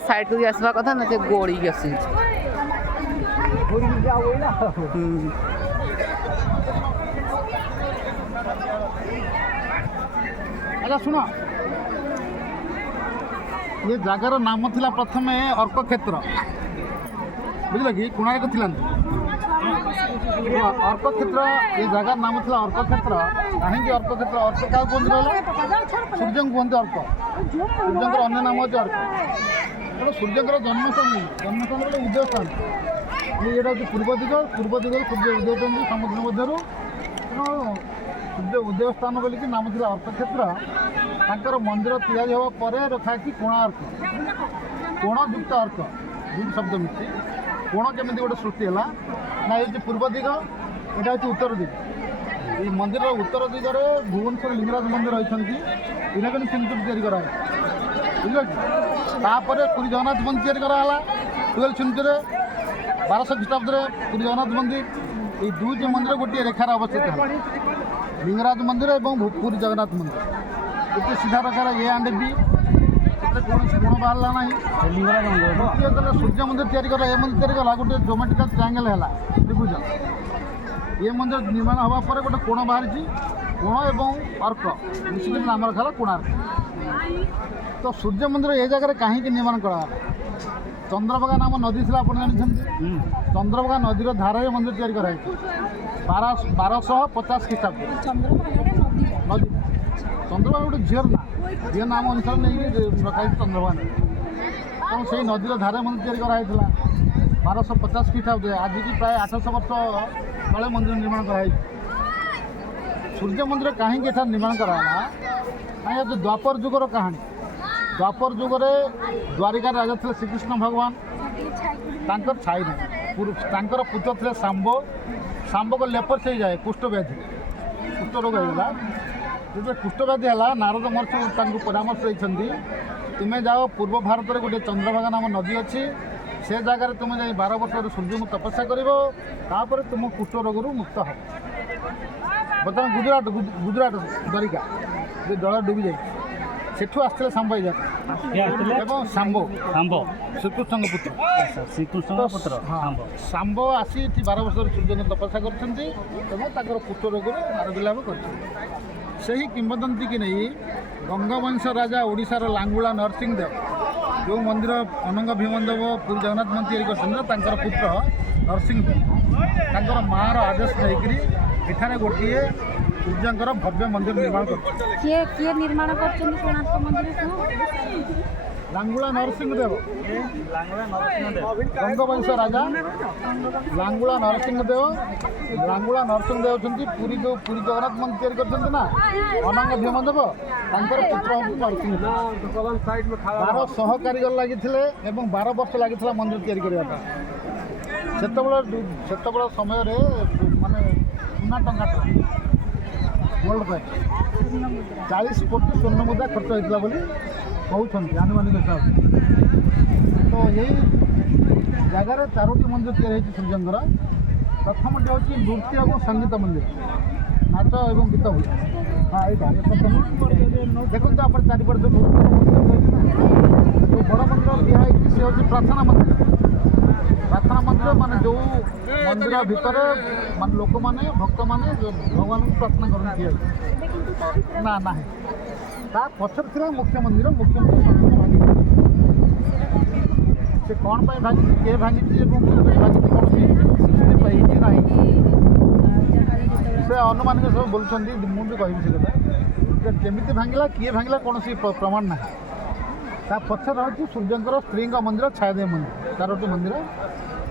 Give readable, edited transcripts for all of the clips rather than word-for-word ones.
Side को आसवा कथा ना गोड़ी की आसी अच्छा शुण ये जगार नाम थिला प्रथमे अर्क क्षेत्र बुझल कि कोणार्क थिला अर्क क्षेत्र ये जगार नाम थिला अर्क क्षेत्र कहीं अर्क क्षेत्र अर्क क्या कहते सूर्य को कहते अर्क सूर्य अन्य नाम अच्छे अर्क तेना सूर्य जन्मस्थान जन्मस्थान बोले उदय स्थान ये पूर्व दिग सूर्य उदय होती समुद्र मध्य तेणु सूर्य उदय स्थान बोलिकी नाम थिला अर्क क्षेत्र तांकर मंदिर तैयारी होगा पर रखाई कोणार्क कोणयुक्त अर्क दुई शब्द मिशी कोण केमी गोटे सृष्टि है ना ये पूर्व दिग यहाँ हूँ उत्तर दिग ये मंदिर उत्तर दिगरे भुवनेश्वर लिंगराज मंदिर रही 11 सेंचुरी तैयारी कराए बुझल पुरी जगन्नाथ मंदिर तैयारी कराला 12 सेंचुरी 1200 ख्रीष्टाब्द पुरी जगन्नाथ मंदिर ये दुईट मंदिर गोटे रेखार अवस्थित है लिंगराज मंदिर और पुरी जगन्नाथ मंदिर गोटे सीधा रखार ए एंड बी कौन कोण बाहर ना लिंगराज मंदिर जो सूर्य मंदिर तैयारी कला ए मंदिर तैयारी कला गोटे जोमेट्रिकल ट्रायंगल है त्रिभुज ये मंदिर निर्माण हवा पर गोटे कोण बाहरी कोण एवं अर्क मिशिक नाम रखा कोणार्क तो सूर्य मंदिर ये जगह कहीं निर्माण करा चंद्रभागा नाम नदी थी आप जानते चंद्रभागा नदीर धारे मंदिर तैयारी कराई 1250 ख्रीष्टाब्द नदी चंद्रभागा गोटे झीर नाम अनुसार नहीं रखाई चंद्रभागा तेणु से नदीर धारे मंदिर तैयारी कराई 1250 ख्रीष्टाब्द आज की प्राय 800 वर्ष तले मंदिर निर्माण कराई सूर्य मंदिर कहीं निर्माण कराला कहीं जो द्वापर जुगर कहानी द्वापर जुगरे द्वारिका राजा थे श्रीकृष्ण भगवान तांकर छाई नहीं पुत्र थे सांब को लेपर से जाए कुष्ठव्याधि कुष्ठ रोग होगा जो कुष्ठव्याधि है नारद महर्षि परामर्श देते तुम्हें जाओ पूर्व भारत में गोटे चंद्रभागा नाम नदी अच्छी से जगार तुम जा 12 वर्ष सूर्य को तपस्या कर तुम कुष्ठ रोग मुक्त हो बर्तमान गुजरात द्वारिका जो जल डूबी जाए सेठू आसते सांब सांब श्रीकृष्ण पुत्र श्रीकृष्ण पुत्र सांब आसी 12 वर्ष सूर्य को तपस्या कर पुष्ट रोग आरोग्य लाभ कर किंवदंती की नहीं गंगवंश राजा ओडिशार लांगुला नरसिंहदेव जो मंदिर अनंग भीमदेव पुरी जगन्नाथ मंदिर कर पुत्र नरसिंहदेव माँ आदेश नहीं गोटे सूर्यंकर भव्य मंदिर निर्माण कर निर्माण लांगुला नरसिंहदेव गंगवंश राजा लांगुला नरसिंहदेव पुरी जो पुरी जगन्नाथ मंदिर तैयारी ना अनंग भीमदेव पुत्र नरसिंह 1200 कारीगर लगी 12 वर्ष लगी मंदिर तैयारी करने से समय माने सुना टंका वर्ल्ड बैंक 40 कोटी स्वर्ण मुद्रा खर्च होता बोली कहते आनुमानिक हिसाब तो यही जगार 4टी मंदिर तैयारी सूर्यंकर प्रथमटी हूँ नृत्य और संगीत मंदिर नाच एवं गीत हुए हाँ यहाँ प्रथम देखो आप चारिपट जो बड़ मंदिर दिखाई सी हूँ प्रार्थना मंदिर मान जो मंदिर भितर मान लोक मैंने भक्त मैंने भगवान को प्रार्थना करते ना ना पचर थी मुख्य मंदिर से कौन पर भांगी किए भांगी भांगी कौन स्वीकृति ना से अनुमानिक सब बोलते मुझे कहबी से कथा केमी भांगला किए भांगला कौन प्रमाण ना पचर रही सूर्यंकर स्त्री मंदिर छायादेव मंदिर 4टी मंदिर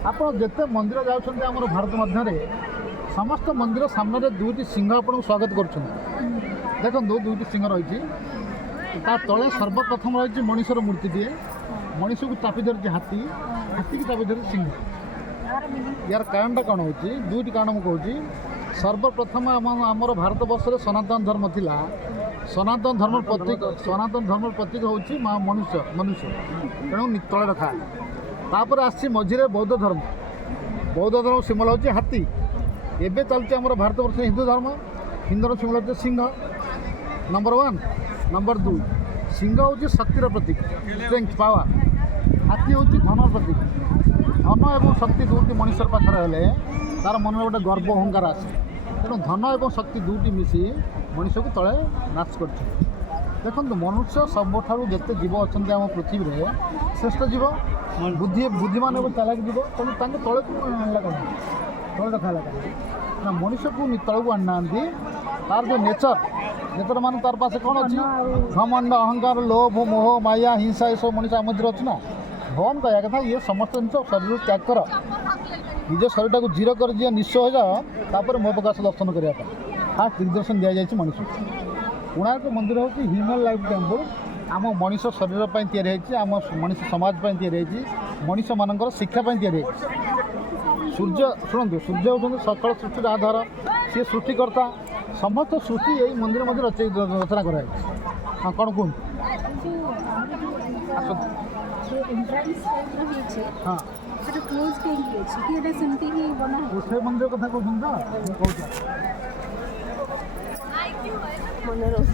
आप जिते मंदिर जाऊँच आम भारत मध्य समस्त मंदिर सामने 2टी सिंह आपको स्वागत कर देखो 2टी सिंह रही तले सर्वप्रथम रही मनीषर मूर्तिटे मनीष को चापी धरती हाथी की चापी धरती सिंह यार कारणटा कौन हो 2टी कारण मुझे कहूँ सर्वप्रथम आमर भारत वर्ष सनातन धर्म थिला ସନାତନ ଧର୍ମର ପ୍ରତୀକ ହେଉଛି ମନୁଷ୍ୟ ତେଣୁ ତଳେ ରଖା। ତାପରେ ଆସିଛି ମଝିରେ ବୌଦ୍ଧ ଧର୍ମ ସିମ୍ବଲ ହେଉଛି ହାତୀ। ଏବେ ଚାଲିଛି ଆମର ଭାରତବର୍ଷ ହିନ୍ଦୁ ଧର୍ମ, ହିନ୍ଦୁର ସିମ୍ବଲ ହେଉଛି ସିଂହ। ନମ୍ବର 1। ନମ୍ବର 2, ସିଂହ ହେଉଛି ଶକ୍ତିର ପ୍ରତୀକ, ଷ୍ଟ୍ରେଙ୍ଗଥ୍ ପାୱାର। ହାତୀ ହେଉଛି ଧନର ପ୍ରତୀକ। ଧନ ଏବଂ ଶକ୍ତି ଦୁଇଟି ମଣିଷର ପାଖରେ ହେଲେ ତା'ର ମନରେ ଗୋଟେ ଗର୍ବ ଅହଙ୍କାର ଆସେ। ତେଣୁ ଧନ ଏବଂ ଶକ୍ତି ଦୁଇଟି ମିଶି ମଣିଷକୁ ତଳେ ନାଶ କରିଛି। ଦେଖନ୍ତୁ, ମନୁଷ୍ୟ ସବୁଠାରୁ ଯେତେ ଜୀବ ଅଛନ୍ତି ଆମ ପୃଥିବୀରେ ଶ୍ରେଷ୍ଠ ଜୀବ, ବୁଦ୍ଧିମାନ ଏବଂ ଚାଲାକ ଜୀବ। ତେଣୁ ତାଙ୍କୁ ତଳକୁ ଆଣିଲା କାହିଁକି? ତଳେ ରଖା ହେଲା କାହିଁକି? ନା ମଣିଷକୁ ତଳକୁ ଆଣିନାହାନ୍ତି। ତାର ଯେଉଁ ନେଚର ମାନେ ତାର ପାଖେ କ'ଣ ଅଛି? ଘମଣ୍ଡ, ଅହଙ୍କାର, ଲୋଭ, ମୋହ, ମାୟା, ହିଂସା ଏସବୁ ମଣିଷ ଆମ ଭିତରେ ଅଛି ନା। ଭଗବାନ କହିବା କଥା ଇଏ ସମସ୍ତ ଜିନିଷ ଶରୀରରୁ ତ୍ୟାଗ କର, ନିଜ ଶରୀରଟାକୁ ଜିରୋ କରି ଯିଏ ନିଃସ୍ୱ ହୋଇଯାଅ, ତାପରେ ମୋ ପ୍ରକାଶ ଦର୍ଶନ କରିବା ପାଇଁ ଫାଷ୍ଟ ଦିଗ୍ଦର୍ଶନ ଦିଆଯାଇଛି ମଣିଷକୁ। କୋଣାର୍କ ମନ୍ଦିର ହେଉଛି ହ୍ୟୁମାନ୍ ଲାଇଫ୍ ଟେମ୍ପଲ୍। ଆମ ମଣିଷ ଶରୀର ପାଇଁ ତିଆରି ହେଇଛି, ଆମ ମଣିଷ ସମାଜ ପାଇଁ ତିଆରି ହେଇଛି, ମଣିଷମାନଙ୍କର ଶିକ୍ଷା ପାଇଁ ତିଆରି ହେଇଛି। ଶୁଣନ୍ତୁ, ସୂର୍ଯ୍ୟ ହେଉଛନ୍ତି ସକଳ ସୃଷ୍ଟିର ଆଧାର, ସିଏ ସୃଷ୍ଟିକର୍ତ୍ତା। ସମସ୍ତ ସୃଷ୍ଟି ଏଇ ମନ୍ଦିର ମଧ୍ୟ ରଚନା କରାଯାଇଛି। ହଁ, କ'ଣ କୁହନ୍ତୁ? ଆସନ୍ତୁ। ହଁ, ସେ ମନ୍ଦିର କଥା କହୁଛନ୍ତି ତ? ମୁଁ କହୁଛି ମନେ ରହୁଛି।